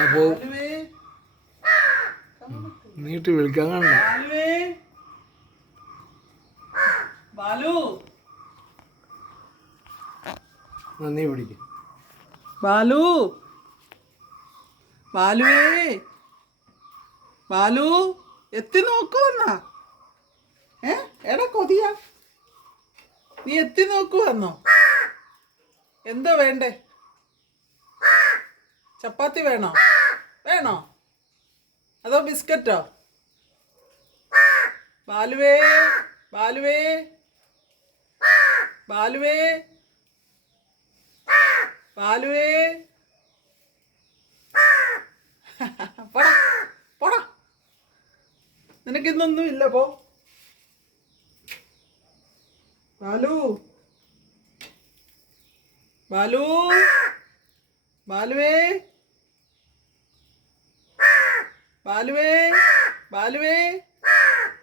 അപ്പോ നീട്ടി വിളിക്കാൻ കണ്ട നന്ദി പിടിക്ക ബാലു ബാലുവേ ബാലു എത്തി നോക്കുവന്നാ എടാ കൊതിയ നീ എത്തി നോക്കുവന്നോ എന്തോ വേണ്ടേ ചപ്പാത്തി വേണോ വേണോ അതോ ബിസ്ക്കറ്റോ ബാലുവേ ബാലുവേ ബാലുവേ ബാലുവേ പോടാ പോടാ നിനക്കിന്നൊന്നും ഇല്ല പോ ബാലു ബാലു ബാലുവേ ബാലുവേ ബാലുവേ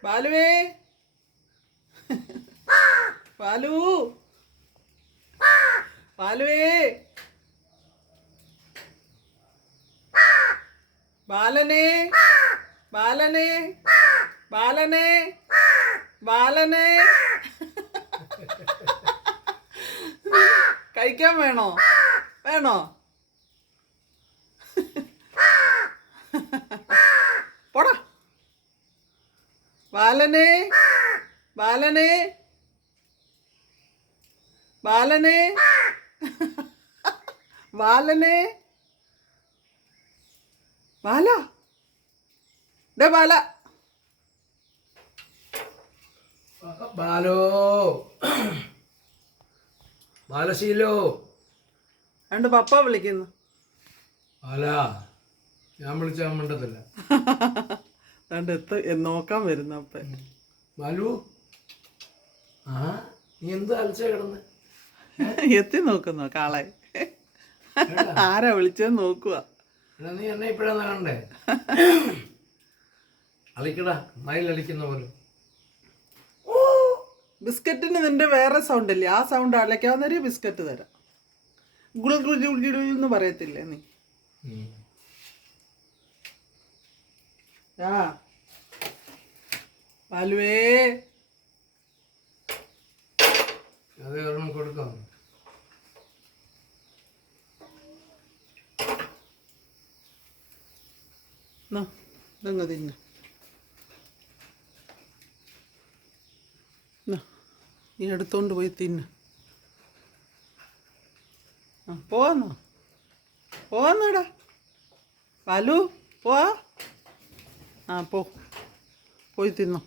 ബാലുവേ ബാലു ബാലുവേ ബാലനെ ബാലനെ ബാലനെ ബാലനെ കഴിക്കാൻ വേണോ വേണോ പോടാ ബാലനെ ബാലനെ ബാലനെ ബാലനെ ബാല ഡേ ബാല ബാലോ ബാലശീലോ രണ്ട് പപ്പ വിളിക്കുന്നു ബാല ഞാൻ വിളിച്ചാൽ മിണ്ടത്തില്ല രണ്ട് നോക്കാൻ വരുന്ന അപ്പ ബാലു ആ നീ എന്ത് അലച്ച കിടന്ന് എത്തി നോക്കുന്നോ കാളെ ആരാ വിളിച്ചെന്ന് നോക്കുക നീ എന്നെ ഇപ്പഴാന്ന് കാണണ്ടേ അളിക്കടാ മയിലളിക്കുന്ന പോലെ ബിസ്ക്കറ്റിന് നിന്റെ വേറെ സൗണ്ട് അല്ലേ ആ സൗണ്ട് അലക്കാവുന്നൊരു ബിസ്ക്കറ്റ് തരാം എന്ന് പറയത്തില്ലേ നീ ആ ബാലുവേ അത് ഒരെണ്ണം കൊടുക്കാം ഇതങ്ങ് തിന്നു നീ എടുത്തോണ്ട് പോയി തിന്ന് ആ പോവാന്നോ പോവാന്നോടാ ബാലു പോവാ ആ പോയി തിന്നോ